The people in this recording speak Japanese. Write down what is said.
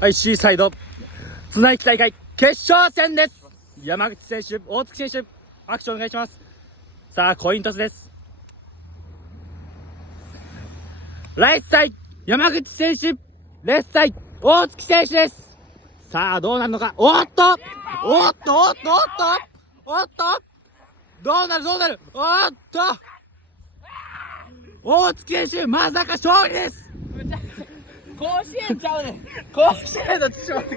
はい、シーサイド綱引き大会決勝戦です。山口選手、大月選手、アクションお願いします。さあ、コイントスです。ライトサイ山口選手、レフトサイ大月選手です。さあ、どうなるのか。おっとおっとおっとおっとおっとどうなるどうなる。おっと大月選手、まさか勝利です。甲子園ちゃうねん。甲子園の父親が